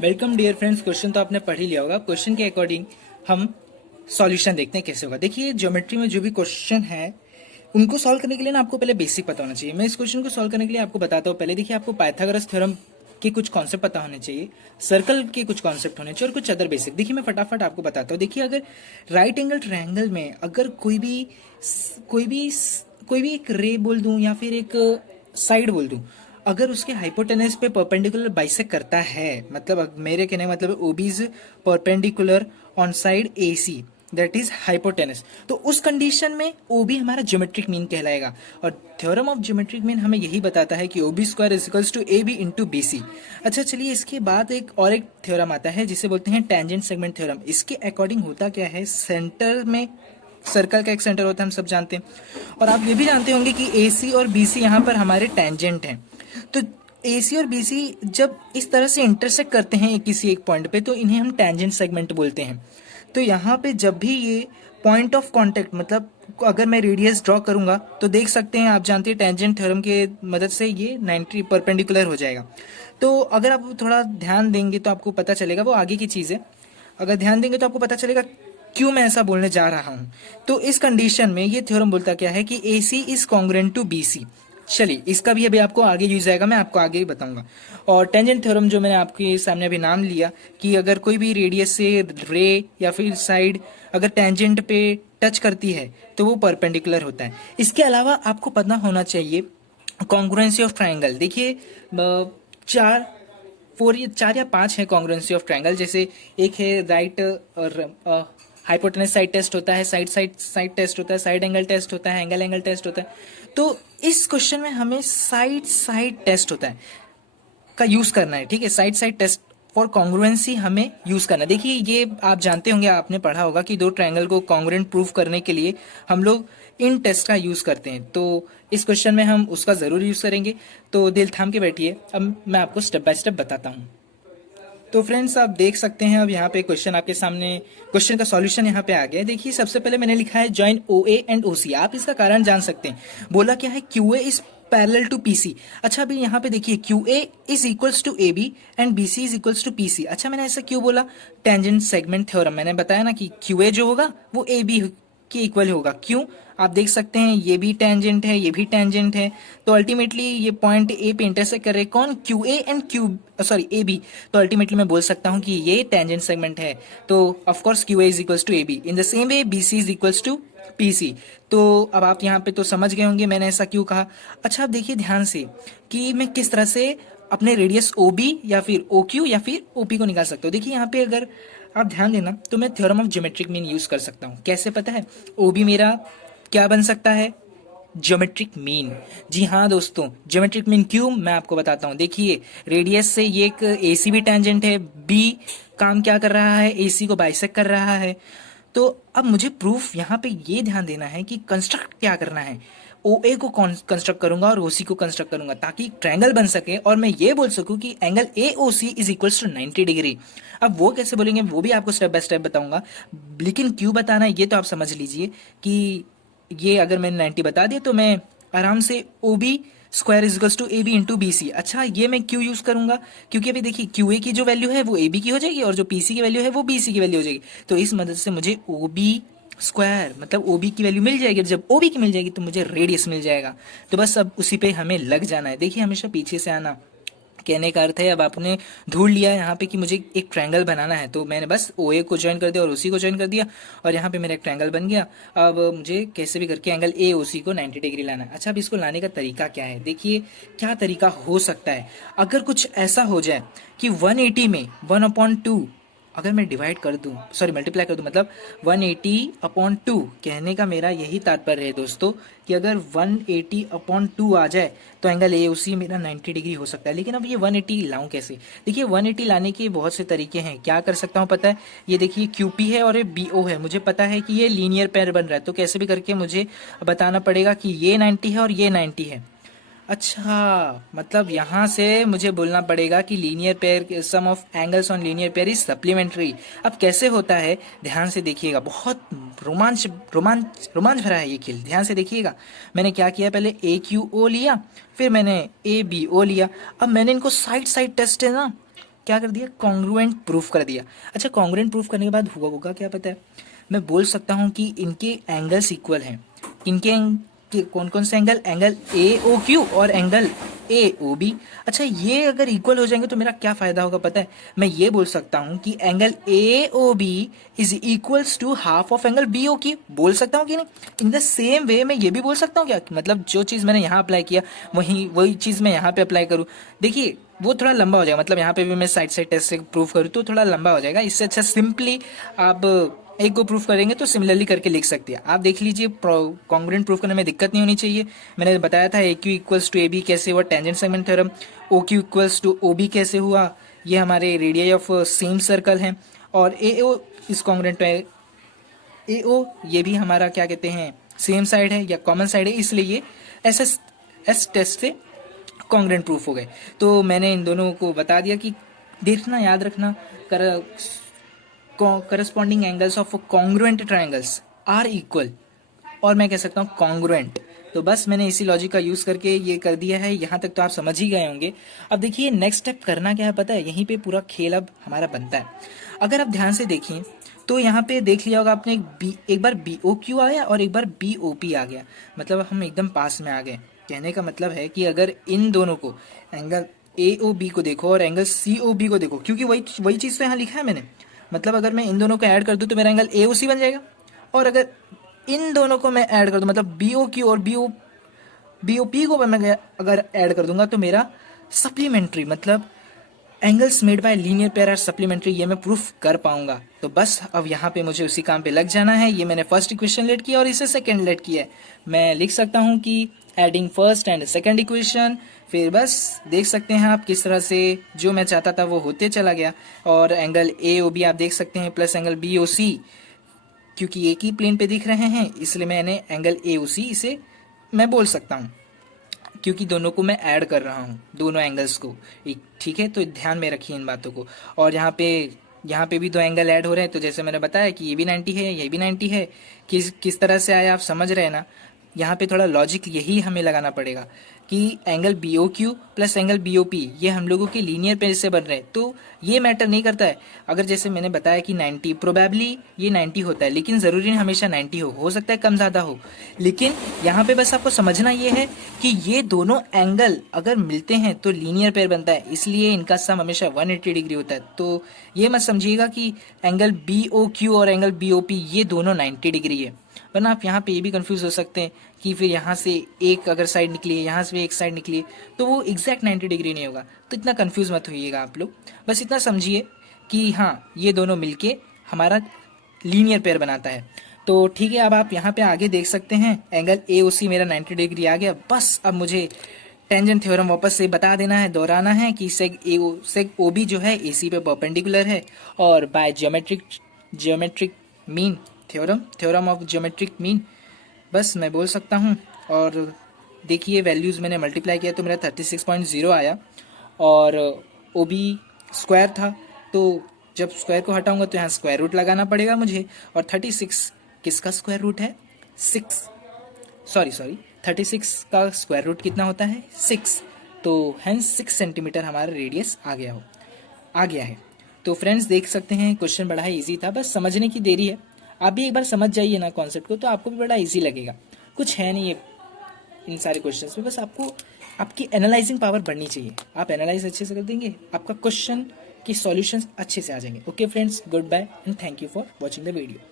Welcome dear friends. Question तो आपने पढ़ ही लिया होगा। क्वेश्चन के अकॉर्डिंग हम सॉल्यूशन देखते हैं कैसे होगा। देखिए, ज्योमेट्री में जो भी क्वेश्चन है उनको सॉल्व करने के लिए ना आपको पहले बेसिक पता होना चाहिए। मैं इस क्वेश्चन को सॉल्व करने के लिए आपको बताता हूँ। पहले देखिए, आपको पाइथागोरस थ्योरम के कुछ कॉन्सेप्ट पता होने चाहिए, सर्कल के कुछ कॉन्सेप्ट होने चाहिए और कुछ अदर बेसिक। देखिए, मैं फटाफट आपको बताता हूँ। देखिए, अगर राइट एंगल ट्रायंगल में अगर कोई भी कोई भी एक रे बोल दूं या फिर एक साइड बोल दूं, अगर उसके हाइपोटेनस पे परपेंडिकुलर बाइसेक्ट करता है, मतलब मेरे कहने का मतलब OB is perpendicular on side A C, that is hypotenuse, तो उस कंडीशन में ओबी हमारा ज्योमेट्रिक मीन कहलाएगा। और थ्योरम ऑफ ज्योमेट्रिक मीन हमें यही बताता है कि OB square is equals to A B into B C. अच्छा, चलिए इसके बाद एक थ्योरम आता है जिसे बोलते हैं टेंजेंट सेगमेंट थ्योरम। इसके अकॉर्डिंग होता क्या है, सेंटर में सर्कल का एक सेंटर होता है, हम सब जानते हैं। और आप ये भी जानते होंगे कि ए सी और बी सी यहाँ पर हमारे टेंजेंट हैं। तो ए सी और बी सी जब इस तरह से इंटरसेक्ट करते हैं किसी एक पॉइंट पे, तो इन्हें हम टेंजेंट सेगमेंट बोलते हैं। तो यहाँ पे जब भी ये पॉइंट ऑफ कांटेक्ट, मतलब अगर मैं रेडियस ड्रॉ करूंगा तो देख सकते हैं, आप जानते हैं टेंजेंट थ्योरम के मदद से ये 90 परपेंडिकुलर हो जाएगा। तो अगर आप थोड़ा ध्यान देंगे तो आपको पता चलेगा, वो आगे की चीज़ है। अगर ध्यान देंगे तो आपको पता चलेगा क्यों मैं ऐसा बोलने जा रहा हूं। तो इस कंडीशन में ये थ्योरम बोलता क्या है कि A C is congruent to B C. चलिए, इसका भी अभी आपको आगे यूज आएगा, मैं आपको आगे ही बताऊंगा। और टेंजेंट थ्योरम जो मैंने आपके सामने अभी नाम लिया, कि अगर कोई भी रेडियस से रे या फिर साइड अगर टेंजेंट पे टच करती है तो वो परपेंडिकुलर होता है। इसके अलावा आपको पता होना चाहिए कॉन्ग्रुएंसी ऑफ ट्राइंगल। देखिए, चार चार या पांच है कॉन्ग्रुएंसी ऑफ ट्राइंगल। जैसे एक है राइट और हाइपोटेनस साइड टेस्ट होता है, साइड टेस्ट होता है, साइड एंगल टेस्ट होता है, एंगल टेस्ट होता है। तो इस क्वेश्चन में हमें साइड टेस्ट होता है का यूज करना है। ठीक है, साइड टेस्ट फॉर कॉन्ग्रुएंसी हमें यूज करना है। देखिए, ये आप जानते होंगे, आपने पढ़ा होगा कि दो ट्रायंगल को कॉन्ग्रुएंट प्रूफ करने के लिए हम लोग इन टेस्ट का यूज करते हैं। तो इस क्वेश्चन में हम उसका जरूर यूज करेंगे। तो दिल थाम के बैठिए, अब मैं आपको स्टेप बाय स्टेप बताता हूँ। तो फ्रेंड्स, आप देख सकते हैं अब यहाँ पे क्वेश्चन आपके सामने, क्वेश्चन का सॉल्यूशन यहाँ पे आ गया है। देखिए, सबसे पहले मैंने लिखा है जॉइन ओ ए एंड ओ सी। आप इसका कारण जान सकते हैं। बोला क्या है, Q A is parallel to P C. अच्छा, अभी यहाँ पे देखिए, Q A is equals to A B and B C is equals to P C. अच्छा, मैंने ऐसा क्यों बोला? टेंजेंट सेगमेंट थ्योरम, मैंने बताया ना कि क्यू ए जो होगा वो ए बी के इक्वल होगा। क्यों? आप देख सकते हैं, ये भी टेंजेंट है, ये भी टेंजेंट है, तो अल्टीमेटली ये पॉइंट ए पे इंटरसेक्ट कर रहे हैं। कौन? Q A and A B. तो अल्टीमेटली मैं बोल सकता हूं कि ये टेंजेंट सेगमेंट है। तो of course Q A is equals to A B. In the same way B C is equals to P C. तो अब आप यहाँ पे तो समझ गए होंगे मैंने ऐसा क्यों कहा। अच्छा, आप देखिए ध्यान से कि मैं किस तरह से अपने रेडियस ओ बी या फिर ओ क्यू या फिर ओ पी को निकाल सकता हूँ। देखिए, यहाँ पे अगर आप ध्यान देना तो मैं theorem of geometric mean use कर सकता हूँ। कैसे पता है? ओ बी मेरा क्या बन सकता है? Geometric mean. जी हाँ दोस्तों, ज्योमेट्रिक मीन क्यों, मैं आपको बताता हूँ। देखिए, रेडियस से ये एक एसी भी टेंजेंट है, बी काम क्या कर रहा है, एसी को बाइसेक्ट कर रहा है। तो अब मुझे प्रूफ यहाँ पे ये ध्यान देना है कि कंस्ट्रक्ट क्या करना है। ओ ए को कंस्ट्रक्ट करूंगा और ओसी को कंस्ट्रक्ट करूंगा ताकि ट्रायंगल बन सके और मैं ये बोल सकूं कि angle A O C is equals to 90 degree. अब वो कैसे बोलेंगे वो भी आपको स्टेप बाय स्टेप बताऊंगा, लेकिन क्यों बताना है ये तो आप समझ लीजिए कि ये अगर मैंने 90 बता दिया तो मैं आराम से O B square is equals to A B into B C. अच्छा, ये मैं क्यों यूज करूंगा? क्योंकि अभी देखिए, क्यू ए की जो वैल्यू है वो ए बी की हो जाएगी और जो पी सी की वैल्यू है वो बी सी की वैल्यू हो जाएगी। तो इस मदद से मुझे ओ बी स्क्वायर मतलब ओ बी की वैल्यू मिल जाएगी। जब ओ बी की मिल जाएगी तो मुझे रेडियस मिल जाएगा। तो बस अब उसी पे हमें लग जाना है। देखिए, हमेशा पीछे से आना। कहने का अर्थ है, अब आपने ढूंढ लिया यहाँ पे कि मुझे एक ट्रायंगल बनाना है, तो मैंने बस ओ ए को ज्वाइन कर दिया और उसी को ज्वाइन कर दिया और यहाँ पे मेरा एक ट्रायंगल बन गया। अब मुझे कैसे भी करके एंगल ए ओ सी को 90 डिग्री लाना है। अच्छा, अब इसको लाने का तरीका क्या है? देखिए, क्या तरीका हो सकता है। अगर कुछ ऐसा हो जाए कि 180 में 1/2 अगर मैं डिवाइड कर दूं, सॉरी मल्टीप्लाई कर दूं, मतलब 180/2, कहने का मेरा यही तात्पर्य है दोस्तों कि अगर 180/2 आ जाए तो एंगल ए उसी मेरा 90 डिग्री हो सकता है। लेकिन अब ये 180 लाऊं कैसे? देखिए, 180 लाने के बहुत से तरीके हैं। क्या कर सकता हूँ पता है? ये देखिए, क्यूपी है और ये बीओ है। मुझे पता है कि ये लीनियर पेयर बन रहा है, तो कैसे भी करके मुझे बताना पड़ेगा कि ये 90 है और ये 90 है। अच्छा, मतलब यहाँ से मुझे बोलना पड़ेगा कि linear pair sum of angles on linear pair is supplementary. अब कैसे होता है, ध्यान से देखिएगा। बहुत रोमांच रोमांच रोमांच भरा है ये खेल, ध्यान से देखिएगा। मैंने क्या किया, पहले ए क्यू ओ लिया, फिर मैंने ए बी ओ लिया। अब मैंने इनको साइड टेस्ट है ना, क्या कर दिया, कॉन्ग्रुएंट प्रूफ कर दिया। अच्छा, कॉन्ग्रुएंट प्रूफ करने के बाद हुआ होगा क्या पता है, मैं बोल सकता हूँ कि इनके एंगल्स इक्वल हैं। कौन कौन से angle, angle A O Q और एंगल ए ओ बी। अच्छा, ये अगर इक्वल हो जाएंगे तो मेरा क्या फायदा होगा पता है, मैं ये बोल सकता हूँ कि angle A O B is equals to half of angle B O Q. बोल सकता हूँ कि नहीं? इन द सेम वे मैं ये भी बोल सकता हूँ क्या, मतलब जो चीज़ मैंने यहाँ अप्लाई किया वही चीज़ मैं यहाँ पे अप्लाई करूँ। देखिए वो थोड़ा लंबा हो जाएगा, मतलब यहाँ पे भी मैं साइड साइड टेस्ट से प्रूव करूँ तो थोड़ा लंबा हो जाएगा। इससे अच्छा सिंपली आप एक को प्रूफ करेंगे तो सिमिलरली करके लिख सकते हैं। आप देख लीजिए, कॉन्ग्रुएंट प्रूफ करने में दिक्कत नहीं होनी चाहिए। मैंने बताया था A Q equals to A B कैसे हुआ, tangent segment theorem. O Q equals to O B कैसे हुआ, ये हमारे रेडियस ऑफ सेम सर्कल हैं। और ए ओ इस कॉन्ग्रुएंट है, ए ओ ये भी हमारा क्या कहते हैं, सेम साइड है या कॉमन साइड है, इसलिए ये एस टेस्ट से कॉन्ग्रुएंट प्रूफ हो गए। तो मैंने इन दोनों को बता दिया कि देखना, याद रखना, corresponding angles of congruent triangles are equal, और मैं कह सकता हूँ कॉन्ग्रुएंट। तो बस मैंने इसी लॉजिक का यूज करके ये कर दिया है। यहाँ तक तो आप समझ ही गए होंगे। अब देखिए नेक्स्ट स्टेप करना क्या है पता है, यहीं पे पूरा खेल अब हमारा बनता है। अगर आप ध्यान से देखिए तो यहाँ पे देख लिया होगा आपने, एक बार बी ओ क्यू आया और एक बार बी ओ पी आ गया, मतलब हम एकदम पास में आ गए। कहने का मतलब है कि अगर इन दोनों को, एंगल ए ओ बी को देखो और एंगल सी ओ बी को देखो, क्योंकि वही चीज़ तो यहाँ लिखा है मैंने, मतलब अगर मैं इन दोनों को ऐड कर दूं तो मेरा एंगल ए ओ सी बन जाएगा। और अगर इन दोनों को मैं ऐड कर दूं, मतलब बी ओ क्यू और बी ओ पी को मैं अगर ऐड कर दूंगा तो मेरा सप्लीमेंट्री, मतलब angles made by linear pair are supplementary, ये मैं प्रूफ कर पाऊंगा। तो बस अब यहाँ पे मुझे उसी काम पे लग जाना है। ये मैंने फर्स्ट इक्वेशन लेट किया और इसे सेकंड लेट किया है। मैं लिख सकता हूँ कि adding first and second equation, फिर बस देख सकते हैं आप किस तरह से जो मैं चाहता था वो होते चला गया। और एंगल ए ओ बी आप देख सकते हैं प्लस एंगल बी ओ सी, क्योंकि एक ही प्लेन पे दिख रहे हैं इसलिए मैंने एंगल ए ओ सी इसे मैं बोल सकता हूँ, क्योंकि दोनों को मैं ऐड कर रहा हूँ, दोनों एंगल्स को। ठीक है, तो ध्यान में रखिए इन बातों को। और यहाँ पे भी दो एंगल ऐड हो रहे हैं, तो जैसे मैंने बताया कि ये भी 90 है, ये भी 90 है। किस तरह से आया आप समझ रहे हैं ना। यहाँ पे थोड़ा लॉजिक यही हमें लगाना पड़ेगा कि angle B O Q plus angle B O P ये हम लोगों के लीनियर पेयर से बन रहे हैं, तो ये मैटर नहीं करता है। अगर जैसे मैंने बताया कि 90 प्रोबेबली ये 90 होता है, लेकिन ज़रूरी नहीं हमेशा 90 हो सकता है कम ज़्यादा हो। लेकिन यहाँ पे बस आपको समझना ये है कि ये दोनों एंगल अगर मिलते हैं तो लीनियर पेयर बनता है, इसलिए इनका सम हमेशा 180 डिग्री होता है। तो ये मत समझिएगा कि एंगल बी ओ क्यू और एंगल बी ओ पी ये दोनों 90 डिग्री है, वरना आप यहाँ पे ये भी कंफ्यूज हो सकते हैं कि फिर यहाँ से एक अगर साइड निकली है, यहाँ से एक साइड निकली है, तो वो एग्जैक्ट 90 डिग्री नहीं होगा। तो इतना कंफ्यूज मत होइएगा आप लोग, बस इतना समझिए कि हाँ ये दोनों मिलके हमारा लीनियर पेयर बनाता है। तो ठीक है, अब आप यहाँ पे आगे देख सकते हैं एंगल ए ओ सी मेरा 90 डिग्री आ गया। बस अब मुझे टेंजेंट थ्योरम वापस से बता देना है, दोहराना है कि सेग ओ बी जो है ए सी पे परपेंडिकुलर है, और by geometric mean theorem of geometric mean बस मैं बोल सकता हूँ। और देखिए वैल्यूज़ मैंने मल्टीप्लाई किया तो मेरा 36.0 आया, और ओ बी स्क्वायर था, तो जब स्क्वायर को हटाऊंगा तो यहाँ स्क्वायर रूट लगाना पड़ेगा मुझे। और 36 किसका स्क्वायर रूट है, 36 का स्क्वायर रूट कितना होता है, 6। तो हेंस 6 सेंटीमीटर हमारा रेडियस आ गया है। तो फ्रेंड्स देख सकते हैं क्वेश्चन बड़ा ही ईजी था, बस समझने की देरी है। आप भी एक बार समझ जाइए ना कॉन्सेप्ट को, तो आपको भी बड़ा ईजी लगेगा। कुछ है नहीं है इन सारे क्वेश्चंस में, बस आपको आपकी एनालाइजिंग पावर बढ़नी चाहिए। आप एनालाइज अच्छे से कर देंगे, आपका क्वेश्चन की सॉल्यूशंस अच्छे से आ जाएंगे। Okay friends, goodbye and thank you for watching the video.